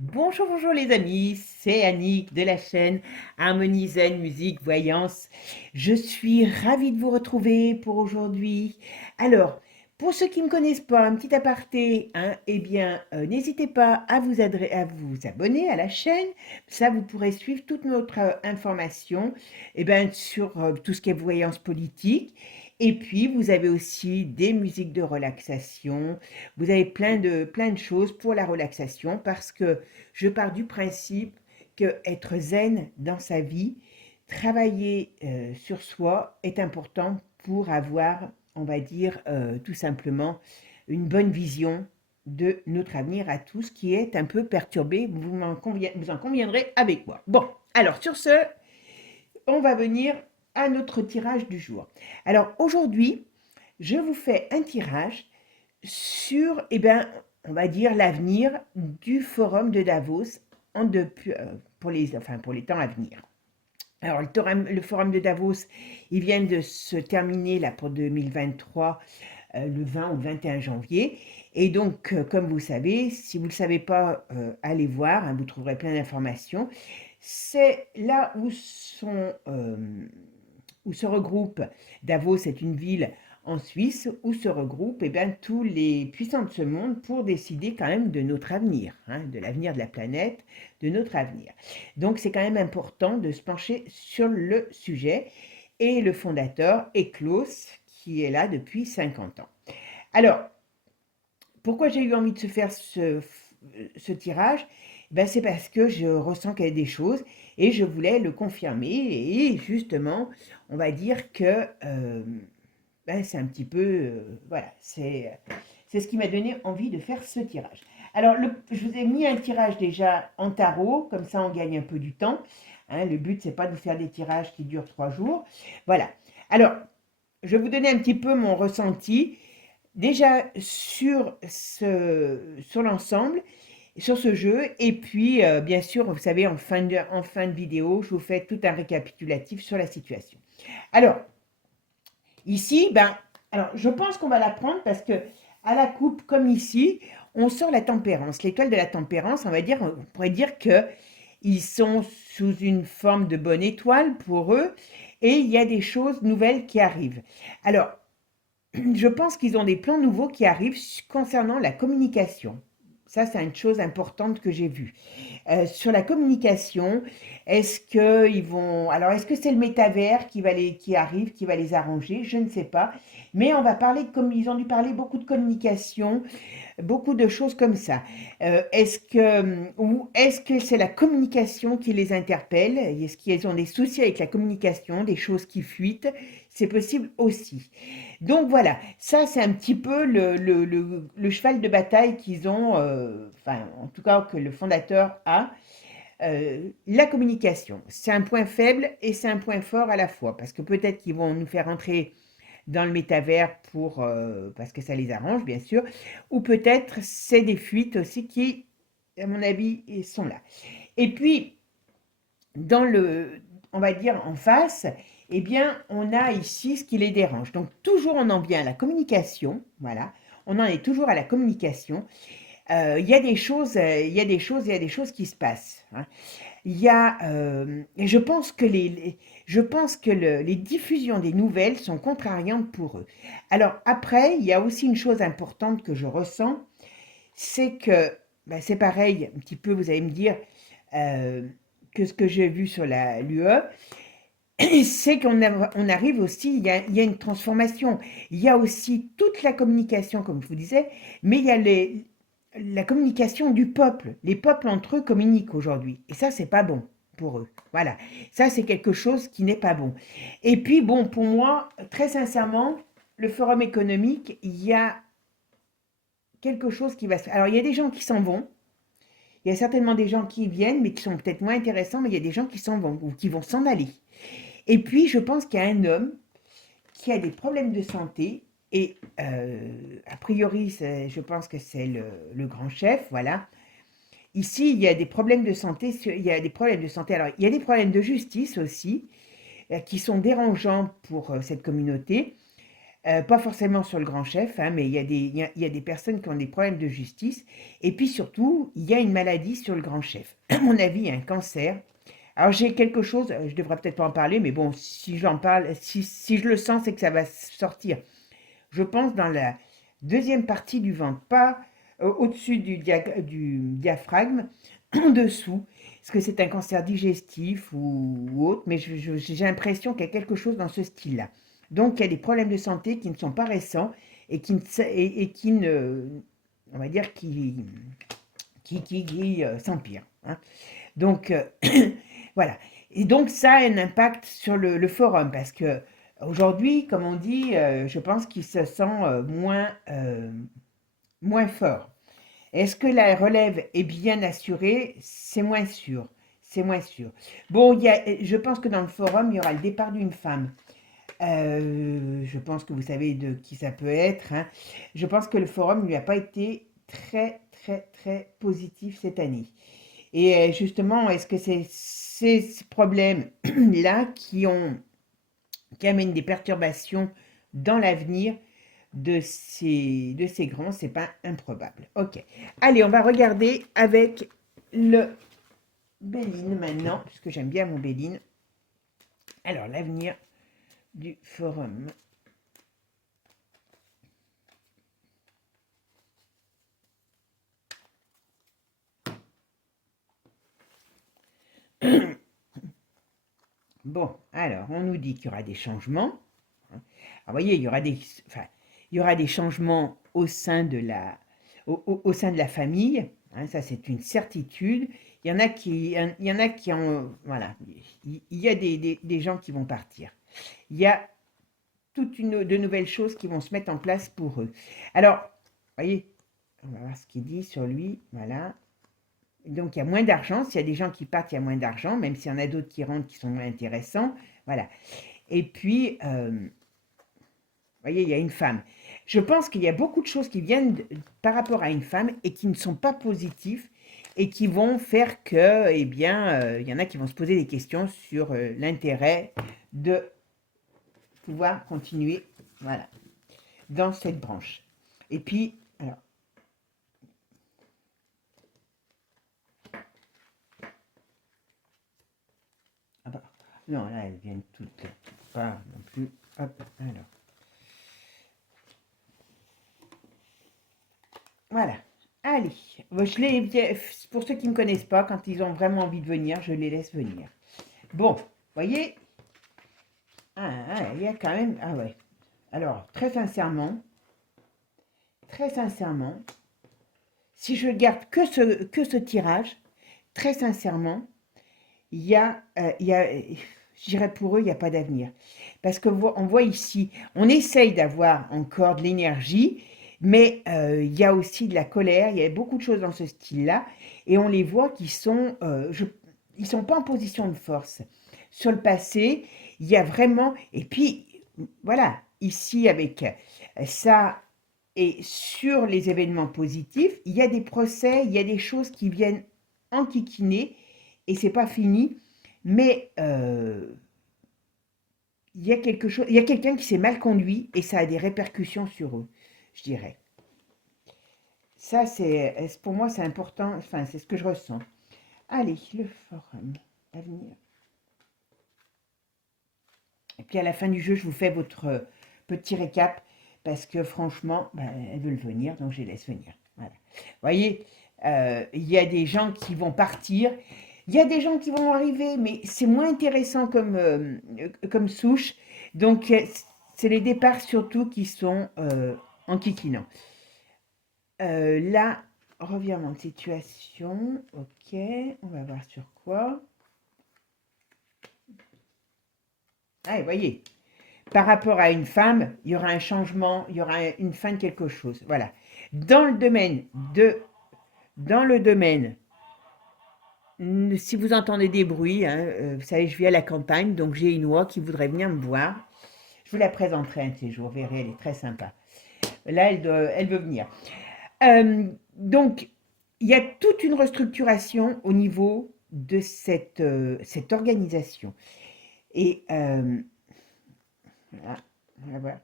Bonjour, bonjour les amis, c'est Annick de la chaîne Harmonie Zen Musique Voyance. Je suis ravie de vous retrouver pour aujourd'hui. Alors, pour ceux qui ne me connaissent pas, un petit aparté, hein, n'hésitez pas à vous abonner à la chaîne. Ça, vous pourrez suivre toute notre information sur tout ce qui est voyance politique. Et puis, vous avez aussi des musiques de relaxation. Vous avez plein de choses pour la relaxation parce que je pars du principe que être zen dans sa vie, travailler sur soi est important pour avoir, on va dire, tout simplement une bonne vision de notre avenir à tous qui est un peu perturbé. Vous en conviendrez avec moi. Bon, alors sur ce, on va venir à notre tirage du jour. Alors aujourd'hui, je vous fais un tirage sur, on va dire, l'avenir du forum de Davos pour les temps à venir. Alors, le forum de Davos, il vient de se terminer là pour 2023, le 20 ou 21 janvier. Et donc, comme vous savez, si vous ne le savez pas, allez voir, hein, vous trouverez plein d'informations. C'est là où se regroupe, Davos est une ville en Suisse où se regroupent tous les puissants de ce monde pour décider quand même de notre avenir, hein, de l'avenir de la planète, de notre avenir. Donc c'est quand même important de se pencher sur le sujet. Et le fondateur est Klaus, qui est là depuis 50 ans. Alors, pourquoi j'ai eu envie de se faire ce tirage? C'est parce que je ressens qu'il y a des choses et je voulais le confirmer. Et justement, on va dire que c'est un petit peu, voilà, c'est ce qui m'a donné envie de faire ce tirage. Alors, je vous ai mis un tirage déjà en tarot, comme ça on gagne un peu du temps. Hein, le but, c'est pas de vous faire des tirages qui durent 3 jours. Voilà. Alors, je vais vous donner un petit peu mon ressenti. Déjà sur l'ensemble, sur ce jeu, et puis bien sûr, vous savez, en fin de vidéo, je vous fais tout un récapitulatif sur la situation. Alors, ici, alors je pense qu'on va la prendre parce que à la coupe, comme ici, on sort la tempérance. L'étoile de la tempérance, on pourrait dire que ils sont sous une forme de bonne étoile pour eux, et il y a des choses nouvelles qui arrivent. Alors, je pense qu'ils ont des plans nouveaux qui arrivent concernant la communication. Ça, c'est une chose importante que j'ai vue. Sur la communication, est-ce que c'est le métavers qui arrive, qui va les arranger? Je ne sais pas. Mais on va parler comme ils ont dû parler beaucoup de communication, beaucoup de choses comme ça. Est-ce que c'est la communication qui les interpelle? Est-ce qu'ils ont des soucis avec la communication, des choses qui fuitent? C'est possible aussi. Donc voilà, ça c'est un petit peu le cheval de bataille qu'ils ont, en tout cas que le fondateur a. La communication, c'est un point faible et c'est un point fort à la fois, parce que peut-être qu'ils vont nous faire entrer dans le métavers parce que ça les arrange, bien sûr, ou peut-être c'est des fuites aussi qui, à mon avis, sont là. Et puis, on va dire en face, on a ici ce qui les dérange. Donc, toujours on en vient à la communication, voilà, on en est toujours à la communication. Il y a des choses, il y a des choses, il y a des choses qui se passent, hein. Et je pense que les diffusions des nouvelles sont contrariantes pour eux. Alors après, il y a aussi une chose importante que je ressens, c'est que, c'est pareil, un petit peu, vous allez me dire, euh, que ce que j'ai vu sur l'UE, c'est on arrive aussi, il y a une transformation. Il y a aussi toute la communication, comme je vous disais, mais il y a la communication du peuple. Les peuples entre eux communiquent aujourd'hui. Et ça, c'est pas bon pour eux. Voilà. Ça, c'est quelque chose qui n'est pas bon. Et puis, bon, pour moi, très sincèrement, le forum économique, il y a quelque chose qui va se faire. Alors, il y a des gens qui s'en vont. Il y a certainement des gens qui viennent, mais qui sont peut-être moins intéressants, mais il y a des gens qui s'en vont ou qui vont s'en aller. Et puis, je pense qu'il y a un homme qui a des problèmes de santé et a priori, je pense que c'est le grand chef, voilà. Ici, il y a des problèmes de santé, il y a des problèmes de santé. Alors, il y a des problèmes de justice aussi qui sont dérangeants pour cette communauté. Pas forcément sur le grand chef, hein, mais il y a des personnes qui ont des problèmes de justice. Et puis surtout, il y a une maladie sur le grand chef. À mon avis, il y a un cancer. Alors j'ai quelque chose, je devrais peut-être pas en parler, mais bon, si j'en parle, si je le sens, c'est que ça va sortir. Je pense dans la deuxième partie du ventre, pas au-dessus du diaphragme, en dessous. Est-ce que c'est un cancer digestif ou autre? Mais j'ai l'impression qu'il y a quelque chose dans ce style-là. Donc il y a des problèmes de santé qui ne sont pas récents et et qui ne, on va dire, qui s'empirent, hein. Donc, voilà. Et donc, ça a un impact sur le forum parce que aujourd'hui, comme on dit, je pense qu'il se sent moins fort. Est-ce que la relève est bien assurée? C'est moins sûr. C'est moins sûr. Bon, je pense que dans le forum, il y aura le départ d'une femme. Je pense que vous savez de qui ça peut être, hein. Je pense que le forum ne lui a pas été très, très, très positif cette année. Et justement, est-ce que c'est ces problèmes-là qui amènent des perturbations dans l'avenir de ces grands? C'est pas improbable. Ok. Allez, on va regarder avec le Béline maintenant, puisque j'aime bien mon Béline. Alors, l'avenir du forum. Bon, alors, on nous dit qu'il y aura des changements. Alors, vous voyez, enfin, il y aura des changements au sein de la famille, hein, ça c'est une certitude. Il y en a qui ont, voilà, il y a des gens qui vont partir. Il y a de nouvelles choses qui vont se mettre en place pour eux. Alors, vous voyez, on va voir ce qu'il dit sur lui, voilà. Donc, il y a moins d'argent. S'il y a des gens qui partent, il y a moins d'argent, même s'il y en a d'autres qui rentrent qui sont moins intéressants. Voilà. Et puis, vous voyez, il y a une femme. Je pense qu'il y a beaucoup de choses qui viennent par rapport à une femme et qui ne sont pas positives et qui vont faire que, eh bien, il y en a qui vont se poser des questions sur l'intérêt de pouvoir continuer, voilà, dans cette branche. Et puis, alors, ah bah, non, là, elles viennent toutes, pas non plus. Hop, alors. Voilà. Allez, pour ceux qui ne me connaissent pas, quand ils ont vraiment envie de venir, je les laisse venir. Bon, vous voyez, il y a quand même, ah ouais. Alors, très sincèrement, si je garde que ce tirage, très sincèrement, je dirais pour eux, il n'y a pas d'avenir. Parce qu'on voit ici, on essaye d'avoir encore de l'énergie, mais il y a aussi de la colère, il y a beaucoup de choses dans ce style-là, et on les voit ils sont pas en position de force. Sur le passé, il y a vraiment, et puis voilà, ici avec ça, et sur les événements positifs, il y a des procès, il y a des choses qui viennent enquiquiner, et c'est pas fini, mais il y a quelqu'un qui s'est mal conduit et ça a des répercussions sur eux, je dirais. Ça, pour moi, c'est important, enfin, c'est ce que je ressens. Allez, le forum à venir. Et puis à la fin du jeu, je vous fais votre petit récap parce que franchement, ben, elles veulent venir, donc je les laisse venir. Voilà. Vous voyez, il y a des gens qui vont partir, il y a des gens qui vont arriver, mais c'est moins intéressant comme souche. Donc, c'est les départs surtout qui sont enquiquinants. Là, revirement de situation. Ok, on va voir sur quoi. Ah, vous voyez, par rapport à une femme, il y aura un changement, il y aura une fin de quelque chose. Voilà. Dans le domaine de, dans le domaine, si vous entendez des bruits, hein, vous savez, je vis à la campagne, donc j'ai une oie qui voudrait venir me voir. Je vous la présenterai un de ces jours, vous verrez, elle est très sympa. Là, elle veut venir. Donc, il y a toute une restructuration au niveau de cette organisation. Et voilà, voilà.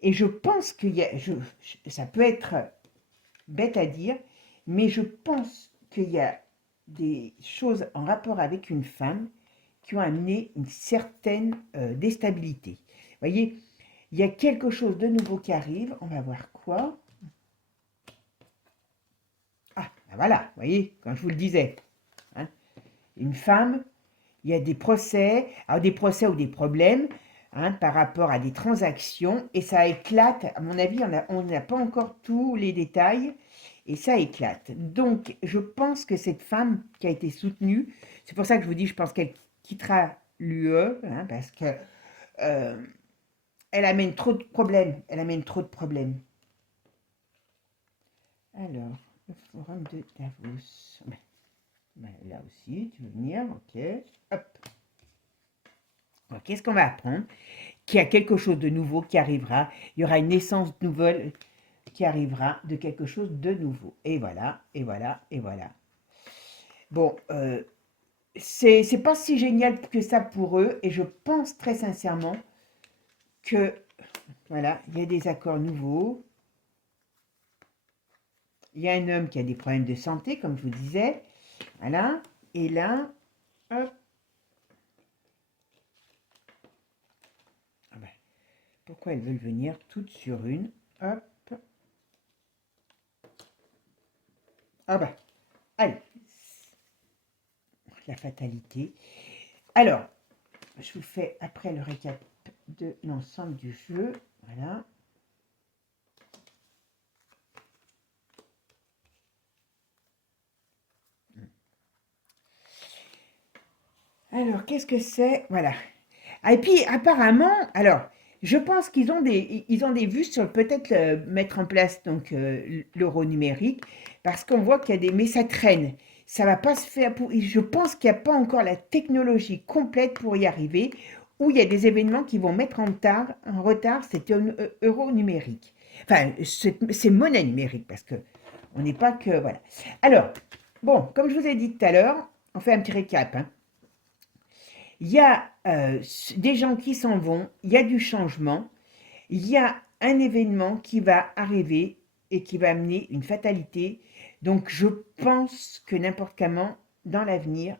Et je pense qu'il y a, ça peut être bête à dire, mais je pense qu'il y a des choses en rapport avec une femme qui ont amené une certaine déstabilité. Vous voyez, il y a quelque chose de nouveau qui arrive. On va voir quoi. Ah, ben voilà, vous voyez, quand je vous le disais. Hein, une femme, il y a des procès, alors des procès ou des problèmes par rapport à des transactions, et ça éclate. À mon avis, on n'a pas encore tous les détails, et ça éclate. Donc, je pense que cette femme qui a été soutenue, c'est pour ça que je vous dis, je pense qu'elle quittera l'UE, parce que euh, elle amène trop de problèmes. Elle amène trop de problèmes. Alors, le forum de Davos. Là aussi, tu veux venir, ok. Hop. Alors, qu'est-ce qu'on va apprendre? Qu'il y a quelque chose de nouveau qui arrivera. Il y aura une naissance nouvelle qui arrivera de quelque chose de nouveau. Et voilà, et voilà, et voilà. Bon, c'est pas si génial que ça pour eux, et je pense très sincèrement que, voilà, il y a des accords nouveaux. Il y a un homme qui a des problèmes de santé, comme je vous disais. Voilà. Et là, hop. Ah ben, pourquoi elles veulent venir toutes sur une? Hop. Ah ben, allez. La fatalité. Alors, je vous fais après le récap de l'ensemble du jeu. Voilà. Alors, qu'est-ce que c'est? Voilà. Ah, et puis, apparemment, alors, je pense qu'ils ont des vues sur peut-être mettre en place donc l'euro numérique, parce qu'on voit qu'il y a des... Mais ça traîne. Ça va pas se faire pour... Je pense qu'il n'y a pas encore la technologie complète pour y arriver, où il y a des événements qui vont mettre en retard cet euro numérique. Enfin, c'est monnaie numérique, parce que on n'est pas que... Voilà. Alors, bon, comme je vous ai dit tout à l'heure, on fait un petit récap, hein. Il y a des gens qui s'en vont, il y a du changement, il y a un événement qui va arriver et qui va amener une fatalité. Donc je pense que n'importe comment, dans l'avenir,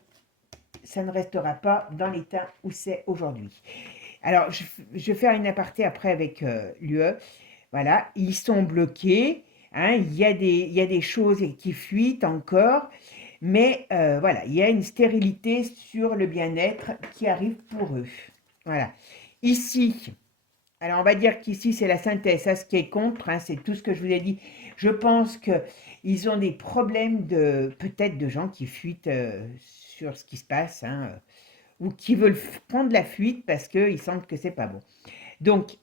ça ne restera pas dans l'état où c'est aujourd'hui. Alors je vais faire une aparté après avec l'UE. Voilà, ils sont bloqués. Il y a des choses qui fuitent encore. Mais voilà, il y a une stérilité sur le bien-être qui arrive pour eux. Voilà. Ici, alors on va dire qu'ici c'est la synthèse, ça ce qui est contre, c'est tout ce que je vous ai dit. Je pense qu'ils ont des problèmes de peut-être de gens qui fuient sur ce qui se passe, ou qui veulent prendre la fuite parce qu'ils sentent que c'est pas bon. Donc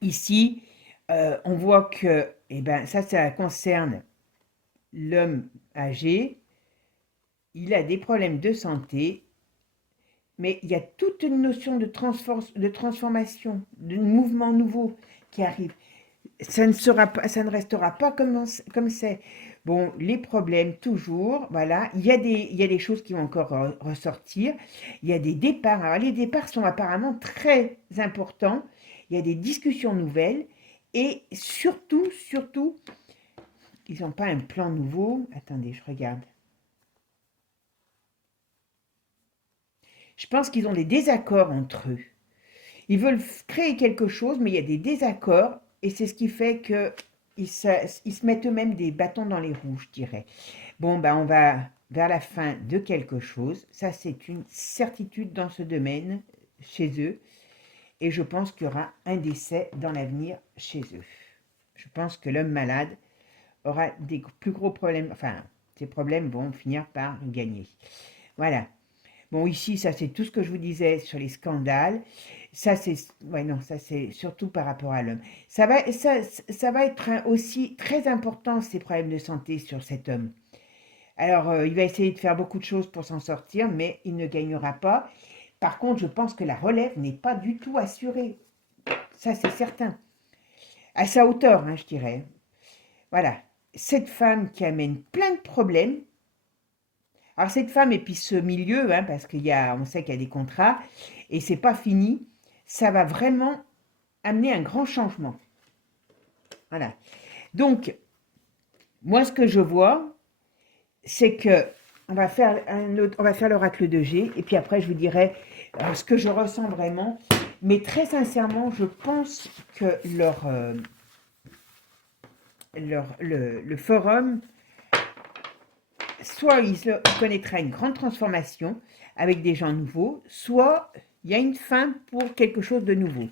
ici, on voit que ça concerne l'homme âgé. Il a des problèmes de santé, mais il y a toute une notion de transformation, de mouvement nouveau qui arrive. Ça ne restera pas comme c'est. Bon, les problèmes, toujours, voilà. Il y a des choses qui vont encore ressortir. Il y a des départs. Alors, les départs sont apparemment très importants. Il y a des discussions nouvelles. Et surtout, surtout, ils n'ont pas un plan nouveau. Attendez, je regarde. Je pense qu'ils ont des désaccords entre eux. Ils veulent créer quelque chose, mais il y a des désaccords, et c'est ce qui fait qu'ils se mettent eux-mêmes des bâtons dans les roues, je dirais. Bon, on va vers la fin de quelque chose. Ça, c'est une certitude dans ce domaine, chez eux. Et je pense qu'il y aura un décès dans l'avenir chez eux. Je pense que l'homme malade aura des plus gros problèmes. Enfin, ces problèmes vont finir par gagner. Voilà. Bon, ici, ça c'est tout ce que je vous disais sur les scandales. Ça c'est, ouais, non, ça c'est surtout par rapport à l'homme. Ça va être aussi très important ces problèmes de santé sur cet homme. Alors, il va essayer de faire beaucoup de choses pour s'en sortir, mais il ne gagnera pas. Par contre, je pense que la relève n'est pas du tout assurée. Ça c'est certain. À sa hauteur, je dirais. Voilà. Cette femme qui amène plein de problèmes. Alors cette femme et puis ce milieu, parce on sait qu'il y a des contrats et c'est pas fini, ça va vraiment amener un grand changement. Voilà. Donc, moi, ce que je vois, c'est que on va faire l'oracle de G, et puis après, je vous dirai ce que je ressens vraiment. Mais très sincèrement, je pense que le forum, soit il connaîtra une grande transformation avec des gens nouveaux, soit il y a une fin pour quelque chose de nouveau.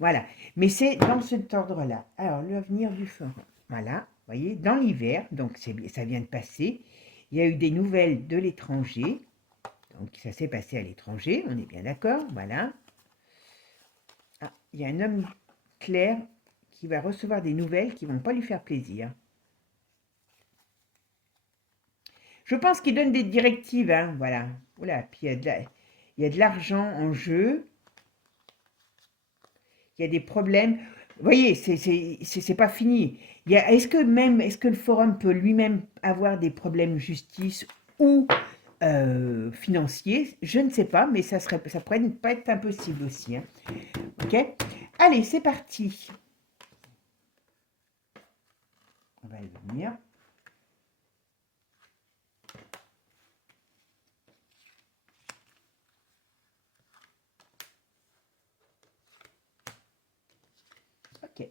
Voilà. Mais c'est dans cet ordre-là. Alors, l'avenir du forum. Voilà. Vous voyez, dans l'hiver, donc ça vient de passer, il y a eu des nouvelles de l'étranger. Donc, ça s'est passé à l'étranger, on est bien d'accord. Voilà. Ah, il y a un homme clair qui va recevoir des nouvelles qui ne vont pas lui faire plaisir. Je pense qu'il donne des directives, hein, voilà. Oula, puis il y a de l'argent en jeu. Il y a des problèmes. Vous voyez, c'est pas fini. Est-ce que le forum peut lui-même avoir des problèmes de justice ou financiers? Je ne sais pas, mais ça pourrait ne pas être impossible aussi. Hein. Ok. Allez, c'est parti. On va le venir. Ok.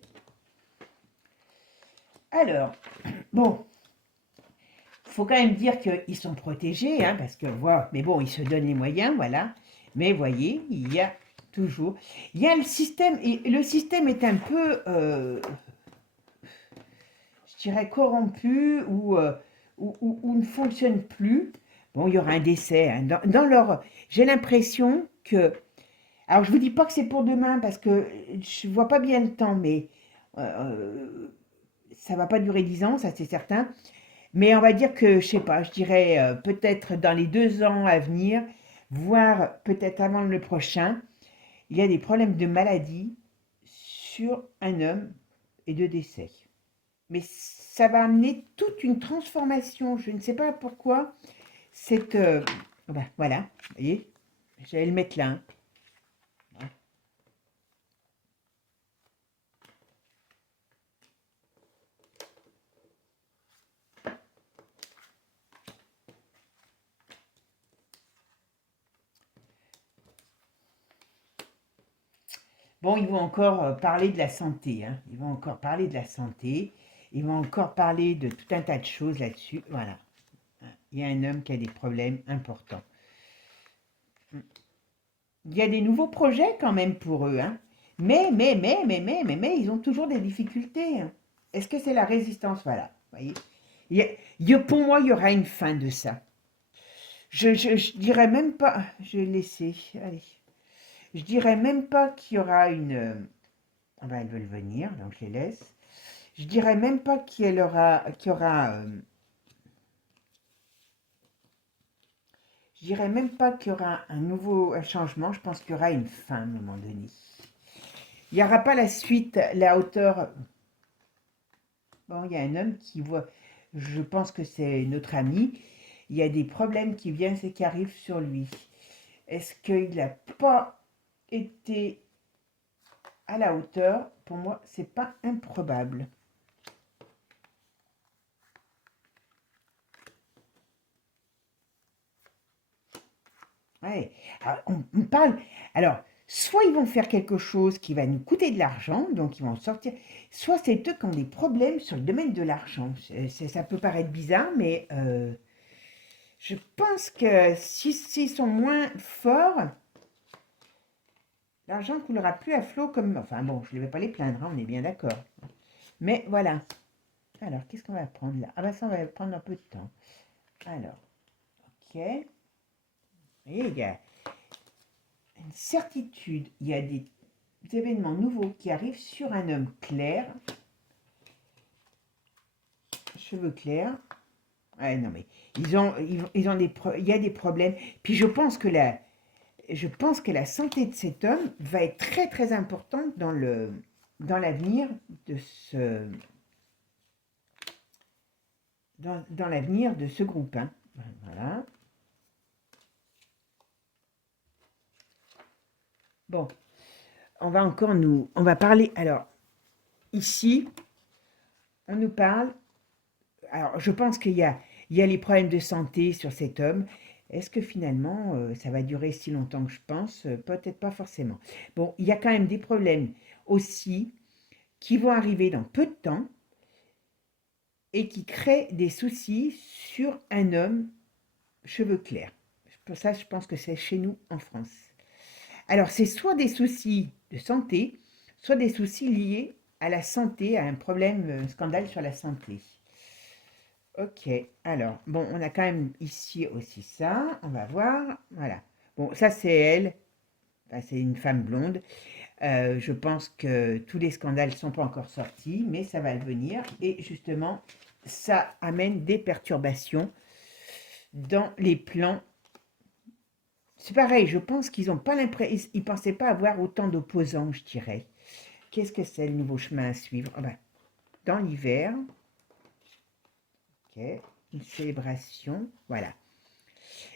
Alors, bon, faut quand même dire qu'ils sont protégés, hein, parce que, voilà, mais bon, ils se donnent les moyens, voilà. Mais voyez, il y a toujours... Il y a le système, et le système est un peu, je dirais, corrompu ou ne fonctionne plus. Bon, il y aura un décès. Hein, dans leur... J'ai l'impression que... Alors, je ne vous dis pas que c'est pour demain, parce que je ne vois pas bien le temps, mais ça ne va pas durer 10 ans, ça c'est certain. Mais on va dire que, je sais pas, je dirais peut-être dans les 2 ans à venir, voire peut-être avant le prochain, il y a des problèmes de maladie sur un homme et de décès. Mais ça va amener toute une transformation. Je ne sais pas pourquoi. Cette, ben, voilà, vous voyez, j'allais le mettre là. Hein. Bon, ils vont encore parler de la santé. Hein. Ils vont encore parler de la santé. Ils vont encore parler de tout un tas de choses là-dessus. Voilà. Il y a un homme qui a des problèmes importants. Il y a des nouveaux projets quand même pour eux. Hein. Mais, ils ont toujours des difficultés. Hein. Est-ce que c'est la résistance? Voilà. Vous voyez pour moi, il y aura une fin de ça. Je dirais même pas... Je vais laisser. Allez. Je dirais même pas qu'il y aura une... ben, elles veulent venir, donc je les laisse. Je dirais même pas qu'il y aura... je dirais même pas qu'il y aura un nouveau changement. Je pense qu'il y aura une fin à un moment donné. Il n'y aura pas la suite, la hauteur. Bon, il y a un homme qui voit, je pense que c'est notre ami, il y a des problèmes qui viennent et qui arrivent sur lui. Est-ce qu'il n'a pas été à la hauteur? Pour moi, c'est pas improbable. Ouais. Alors, on parle. Alors, soit ils vont faire quelque chose qui va nous coûter de l'argent, donc ils vont sortir. Soit c'est eux qui ont des problèmes sur le domaine de l'argent. Ça peut paraître bizarre, mais je pense que s'ils sont moins forts, l'argent ne coulera plus à flot comme... Enfin bon, je ne vais pas les plaindre, hein, on est bien d'accord. Mais voilà. Alors, qu'est-ce qu'on va prendre là? Ah ben ça, on va prendre un peu de temps. Alors, ok. Vous voyez, il y a une certitude. Il y a des événements nouveaux qui arrivent sur un homme clair. Cheveux clairs. Ouais, non mais, ils ont il y a des problèmes. Puis je pense que la santé de cet homme va être très très importante dans l'avenir de ce dans l'avenir de ce groupe. Hein. Voilà. Bon, on va parler, alors, ici, on nous parle, alors, je pense il y a les problèmes de santé sur cet homme. Est-ce que finalement, ça va durer si longtemps que je pense? Peut-être pas forcément. Bon, il y a quand même des problèmes aussi qui vont arriver dans peu de temps et qui créent des soucis sur un homme cheveux clairs. Pour ça, je pense que c'est chez nous en France. Alors, c'est soit des soucis de santé, soit des soucis liés à la santé, à un problème, un scandale sur la santé. Ok, alors, bon, on a quand même ici aussi ça, on va voir, voilà. Bon, ça c'est elle, enfin, c'est une femme blonde. Je pense que tous les scandales ne sont pas encore sortis, mais ça va le venir. Et justement, ça amène des perturbations dans les plans. C'est pareil, je pense qu'ils n'ont pas l'impression, ils ne pensaient pas avoir autant d'opposants, je dirais. Qu'est-ce que c'est le nouveau chemin à suivre? Oh ben, dans l'hiver, ok, une célébration, voilà.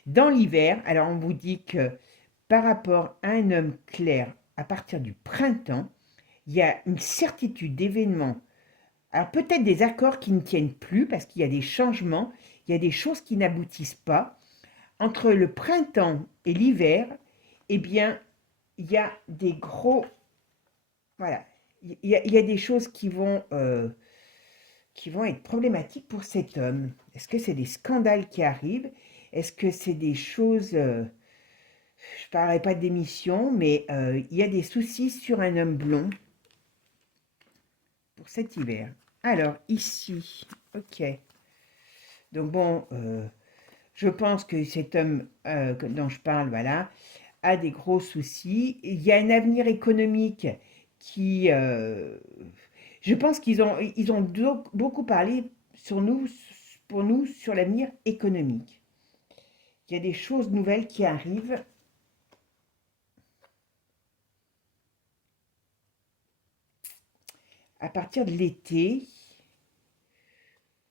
Dans l'hiver, alors on vous dit que par rapport à un homme clair, à partir du printemps, il y a une certitude d'événements. Alors peut-être des accords qui ne tiennent plus parce qu'il y a des changements, il y a des choses qui n'aboutissent pas. Entre le printemps et l'hiver, eh bien, il y a des gros... Voilà, il y a des choses qui vont être problématiques pour cet homme. Est-ce que c'est des scandales qui arrivent? Est-ce que c'est des choses... je ne parlerai pas d'émission, mais il y a des soucis sur un homme blond pour cet hiver. Alors, ici, ok. Donc bon, je pense que cet homme dont je parle, voilà, a des gros soucis. Il y a un avenir économique qui... je pense ils ont beaucoup parlé sur nous, pour nous sur l'avenir économique. Il y a des choses nouvelles qui arrivent. À partir de l'été,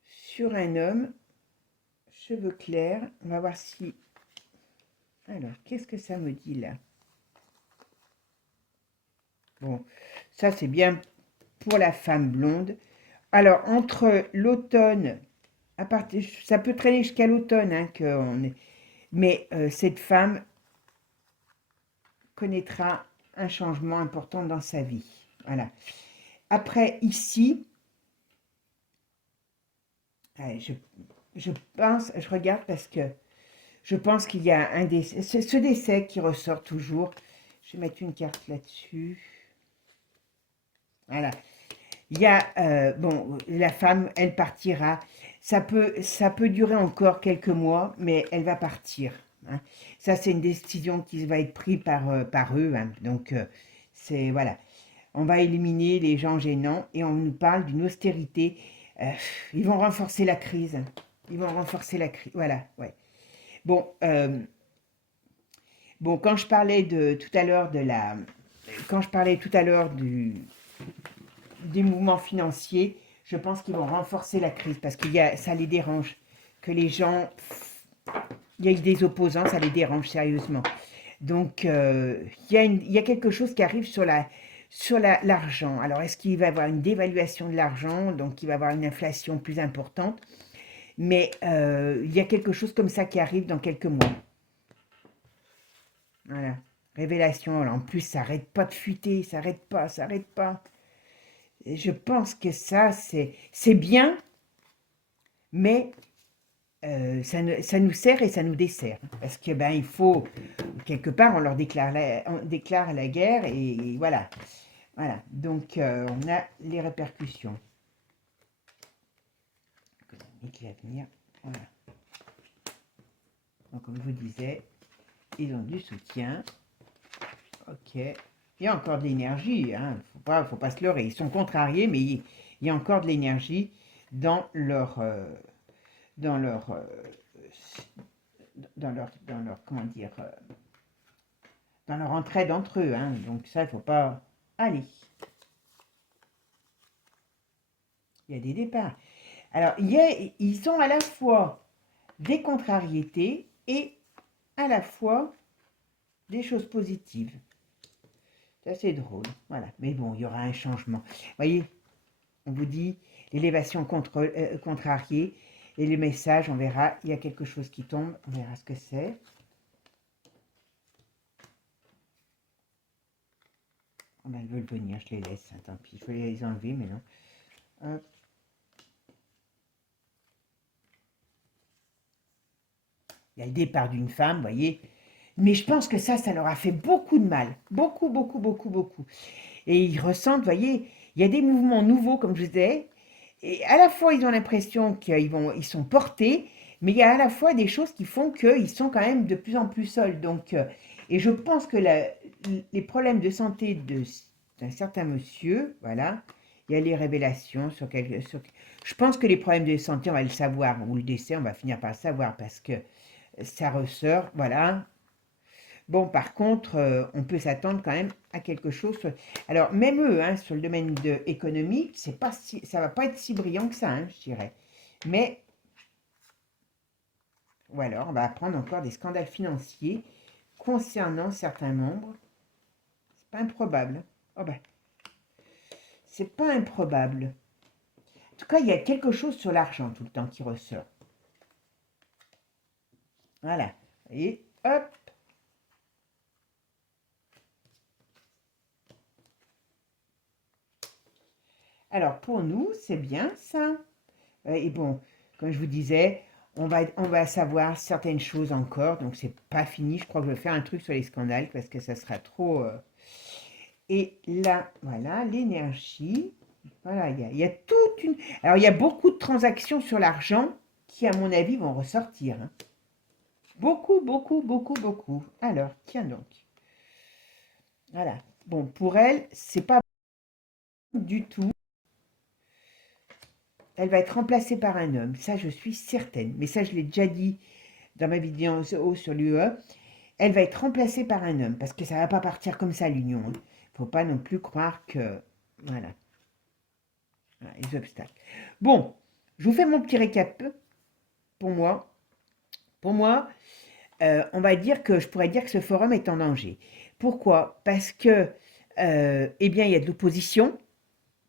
sur un homme, cheveux clairs, on va voir si... Alors, qu'est-ce que ça me dit là? Bon, ça c'est bien pour la femme blonde. Alors, entre l'automne, ça peut traîner jusqu'à l'automne, hein, mais cette femme connaîtra un changement important dans sa vie. Voilà. Après, ici, je pense, je regarde parce que je pense qu'il y a un décès, ce décès qui ressort toujours. Je vais mettre une carte là-dessus. Voilà. Il y a, bon, la femme, elle partira. Ça peut durer encore quelques mois, mais elle va partir. Hein. Ça, c'est une décision qui va être prise par eux. Hein. Donc, c'est, voilà. On va éliminer les gens gênants et on nous parle d'une austérité. Euh, Ils vont renforcer la crise. Ils vont renforcer la crise. Voilà, ouais. Bon, bon, quand je parlais tout à l'heure quand je parlais tout à l'heure des mouvements financiers, je pense qu'ils vont renforcer la crise parce ça les dérange. Que les gens, il y a des opposants, ça les dérange sérieusement. Donc, il y a quelque chose qui arrive sur l'argent. Alors, est-ce qu'il va y avoir une dévaluation de l'argent, donc il va y avoir une inflation plus importante? Mais il y a quelque chose comme ça qui arrive dans quelques mois. Voilà. Révélation. Alors, en plus, ça n'arrête pas de fuiter, ça n'arrête pas, ça n'arrête pas. Et je pense que ça, c'est bien, mais ça nous sert et ça nous dessert. Parce que ben, il faut, quelque part, on déclare la guerre et voilà. Voilà. Donc, on a les répercussions. Économique, l'avenir. Voilà. Donc, comme je vous disais, ils ont du soutien. Ok. Il y a encore de l'énergie, hein. Faut pas se leurrer. Ils sont contrariés, mais il y a encore de l'énergie dans leur, dans leur, dans leur, comment dire, dans leur entraide entre eux, hein. Donc ça, il faut pas. Allez. Il y a des départs. Alors, ils ont à la fois des contrariétés et à la fois des choses positives. C'est assez drôle. Voilà. Mais bon, il y aura un changement. Vous voyez, on vous dit l'élévation contrariée et les messages, on verra. Il y a quelque chose qui tombe. On verra ce que c'est. Oh ben, elles veulent venir, je les laisse. Hein, tant pis, je vais les enlever, mais non. Hop. Il y a le départ d'une femme, vous voyez. Mais je pense que ça leur a fait beaucoup de mal. Beaucoup, beaucoup, beaucoup, beaucoup. Et ils ressentent, vous voyez, il y a des mouvements nouveaux, comme je disais. Et à la fois, ils ont l'impression ils sont portés, mais il y a à la fois des choses qui font qu'ils sont quand même de plus en plus seuls. Donc, et je pense que les problèmes de santé d'un certain monsieur, voilà, il y a les révélations je pense que les problèmes de santé, on va le savoir, ou le décès, on va finir par le savoir, parce que ça ressort, voilà. Bon, par contre, on peut s'attendre quand même à quelque chose. Alors, même eux, hein, sur le domaine économique, ça va pas être si brillant que ça, hein, je dirais. Mais, ou alors, on va apprendre encore des scandales financiers concernant certains membres. C'est pas improbable. Oh ben, c'est pas improbable. En tout cas, il y a quelque chose sur l'argent tout le temps qui ressort. Voilà. Et hop. Alors, pour nous, c'est bien ça. Et bon, comme je vous disais, on va savoir certaines choses encore, donc c'est pas fini. Je crois que je vais faire un truc sur les scandales parce que ça sera trop. Et là, voilà, l'énergie. Voilà, il y a toute une. Alors, il y a beaucoup de transactions sur l'argent qui, à mon avis, vont ressortir. Hein. Beaucoup, beaucoup, beaucoup, beaucoup. Alors, tiens donc. Voilà. Bon, pour elle, c'est pas du tout. Elle va être remplacée par un homme. Ça, je suis certaine. Mais ça, je l'ai déjà dit dans ma vidéo sur l'UE. Elle va être remplacée par un homme, parce que ça ne va pas partir comme ça, l'union. Il ne faut pas non plus croire que... Voilà. Voilà, les obstacles. Bon, je vous fais mon petit récap pour moi. Pour moi, on va dire que je pourrais dire que ce forum est en danger. Pourquoi? Parce que, eh bien, il y a de l'opposition.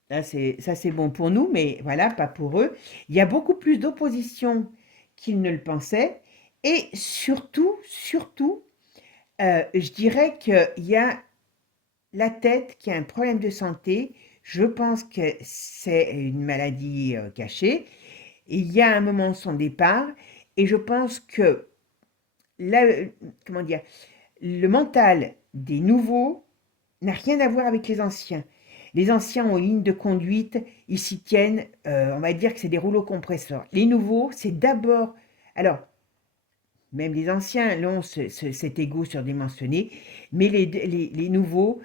Ça, c'est bon pour nous, mais voilà, pas pour eux. Il y a beaucoup plus d'opposition qu'ils ne le pensaient. Et surtout, je dirais qu'il y a la tête qui a un problème de santé. Je pense que c'est une maladie cachée. Il y a un moment de son départ. Et je pense que comment dire, le mental des nouveaux n'a rien à voir avec les anciens. Les anciens ont une ligne de conduite, ils s'y tiennent, on va dire que c'est des rouleaux compresseurs. Les nouveaux, c'est d'abord... Alors, même les anciens ont cet ego surdimensionné, mais les nouveaux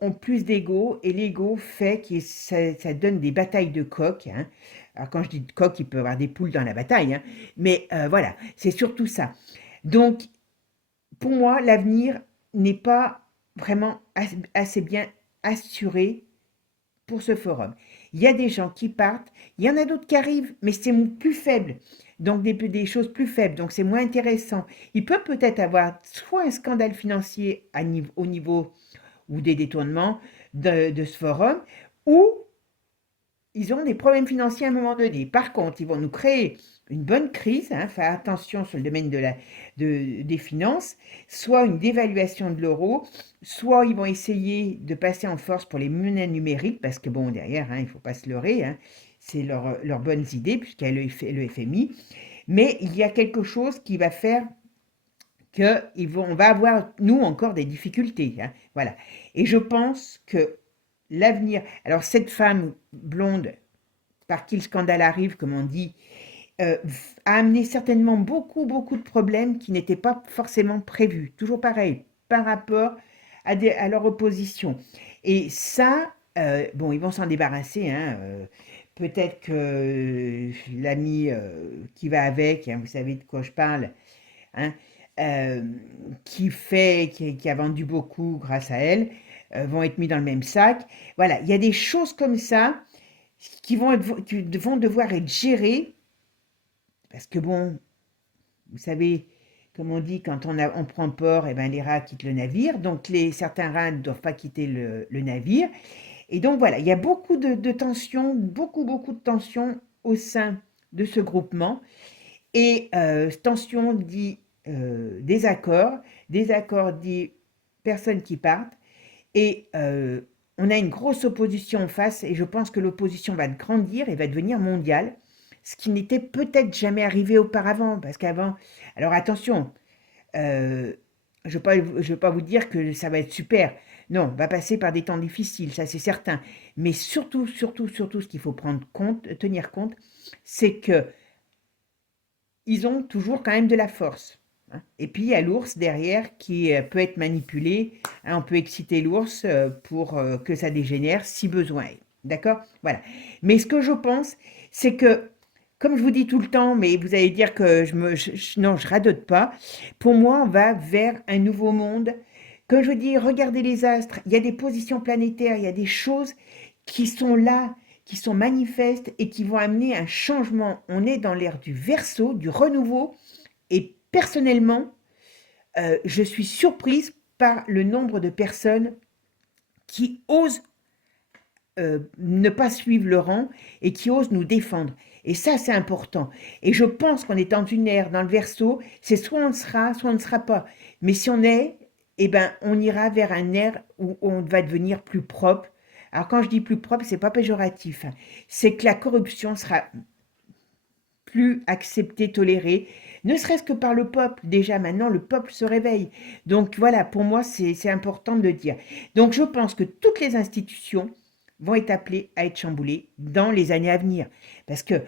ont plus d'ego, et l'ego fait que ça donne des batailles de coqs. Hein. Alors quand je dis de coq, il peut y avoir des poules dans la bataille, hein, mais voilà, c'est surtout ça. Donc, pour moi, l'avenir n'est pas vraiment assez bien assuré pour ce forum. Il y a des gens qui partent, il y en a d'autres qui arrivent, mais c'est plus faible. Donc des choses plus faibles, donc c'est moins intéressant. Il peut peut-être avoir soit un scandale financier au niveau ou des détournements de ce forum, ou ils ont des problèmes financiers à un moment donné. Par contre, ils vont nous créer une bonne crise, hein, faire attention sur le domaine des finances, soit une dévaluation de l'euro, soit ils vont essayer de passer en force pour les monnaies numériques, parce que bon, derrière, hein, il ne faut pas se leurrer, hein, c'est leurs bonnes idées, puisqu'il y a le FMI, mais il y a quelque chose qui va faire on va avoir, nous, encore des difficultés. Hein, voilà. Et je pense que l'avenir... Alors, cette femme blonde, par qui le scandale arrive, comme on dit, a amené certainement beaucoup, beaucoup de problèmes qui n'étaient pas forcément prévus. Toujours pareil, par rapport à leur opposition. Et ça, bon, ils vont s'en débarrasser. Hein, peut-être que l'ami qui va avec, hein, vous savez de quoi je parle, hein, euh, qui a vendu beaucoup grâce à elle, vont être mis dans le même sac. Voilà, il y a des choses comme ça qui vont devoir être gérées, parce que bon, vous savez, comme on dit, quand on prend port, eh ben, les rats quittent le navire. Donc, certains rats ne doivent pas quitter le navire. Et donc, voilà, il y a beaucoup de tensions, beaucoup de tensions au sein de ce groupement. Et tension dit désaccord dit personnes qui partent. Et on a une grosse opposition en face. Et je pense que l'opposition va grandir et va devenir mondiale. Ce qui n'était peut-être jamais arrivé auparavant. Parce qu'avant... Alors attention, je ne veux pas vous dire que ça va être super. Non, on va passer par des temps difficiles, ça c'est certain. Mais surtout, ce qu'il faut tenir compte, c'est que ils ont toujours quand même de la force. Hein. Et puis il y a l'ours derrière qui peut être manipulé. Hein, on peut exciter l'ours pour que ça dégénère si besoin est. D'accord? Voilà. Mais ce que je pense, c'est que, comme je vous dis tout le temps, mais vous allez dire que non, je radote pas. Pour moi, on va vers un nouveau monde. Comme je vous dis, regardez les astres. Il y a des positions planétaires, il y a des choses qui sont là, qui sont manifestes et qui vont amener un changement. On est dans l'ère du Verseau, du renouveau. Et personnellement, je suis surprise par le nombre de personnes qui osent ne pas suivre le rang et qui osent nous défendre. Et ça, c'est important. Et je pense qu'on est dans une ère, dans le Verseau, c'est soit on sera, soit on ne sera pas. Mais si on est, eh ben, on ira vers un ère où on va devenir plus propre. Alors quand je dis plus propre, c'est pas péjoratif. Hein. C'est que la corruption sera plus acceptée, tolérée, ne serait-ce que par le peuple. Déjà maintenant, le peuple se réveille. Donc voilà, pour moi, c'est important de le dire. Donc je pense que toutes les institutions vont être appelées à être chamboulées dans les années à venir. Parce que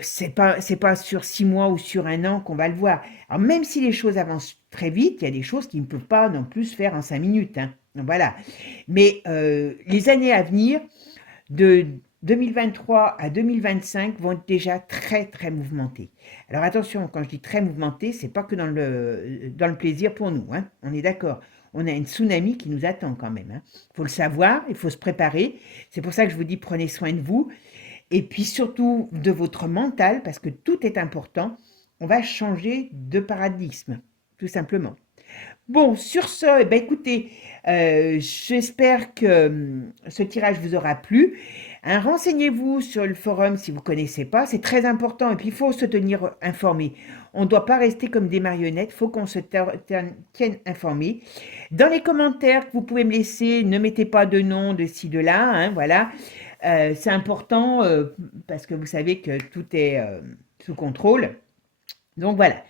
c'est pas sur 6 mois ou sur un an qu'on va le voir. Alors même si les choses avancent très vite, il y a des choses qui ne peuvent pas non plus se faire en 5 minutes. Hein. Donc, voilà. Mais les années à venir, de 2023 à 2025 vont être déjà très mouvementées. Alors attention, quand je dis très mouvementées, c'est pas que dans le plaisir pour nous, hein, on est d'accord. On a une tsunami qui nous attend quand même. Il faut le savoir, il faut se préparer. C'est pour ça que je vous dis prenez soin de vous et puis surtout de votre mental parce que tout est important. On va changer de paradigme, tout simplement. Bon, sur ce, eh ben, écoutez, j'espère que ce tirage vous aura plu. Hein, renseignez-vous sur le forum si vous ne connaissez pas, c'est très important et puis il faut se tenir informé. On ne doit pas rester comme des marionnettes, il faut qu'on se tienne informé. Dans les commentaires que vous pouvez me laisser, ne mettez pas de nom de ci, de là, hein, voilà. C'est important parce que vous savez que tout est sous contrôle. Donc voilà.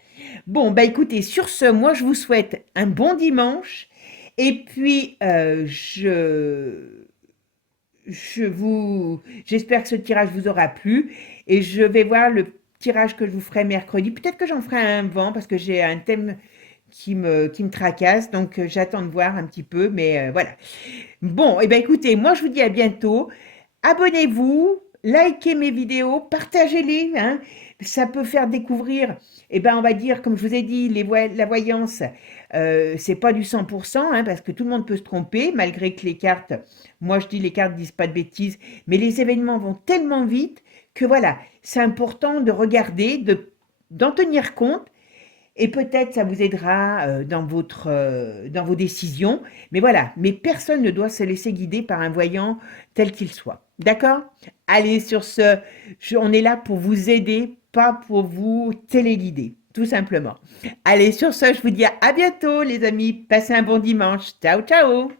Bon, bah écoutez, sur ce, moi je vous souhaite un bon dimanche et puis j'espère que ce tirage vous aura plu et je vais voir le tirage que je vous ferai mercredi. Peut-être que j'en ferai un avant parce que j'ai un thème qui me tracasse, donc j'attends de voir un petit peu, mais voilà. Bon, et ben écoutez, moi je vous dis à bientôt. Abonnez-vous, likez mes vidéos, partagez-les, hein. Ça peut faire découvrir, eh ben on va dire, comme je vous ai dit, la voyance, c'est pas du 100%, hein, parce que tout le monde peut se tromper, malgré que les cartes, moi je dis les cartes disent pas de bêtises, mais les événements vont tellement vite que voilà, c'est important de regarder, d'en tenir compte, et peut-être ça vous aidera dans vos décisions. Mais voilà, mais personne ne doit se laisser guider par un voyant tel qu'il soit. D'accord? Allez, sur ce, on est là pour vous aider, pas pour vous téléguider, tout simplement. Allez, sur ce, je vous dis à bientôt, les amis. Passez un bon dimanche. Ciao, ciao!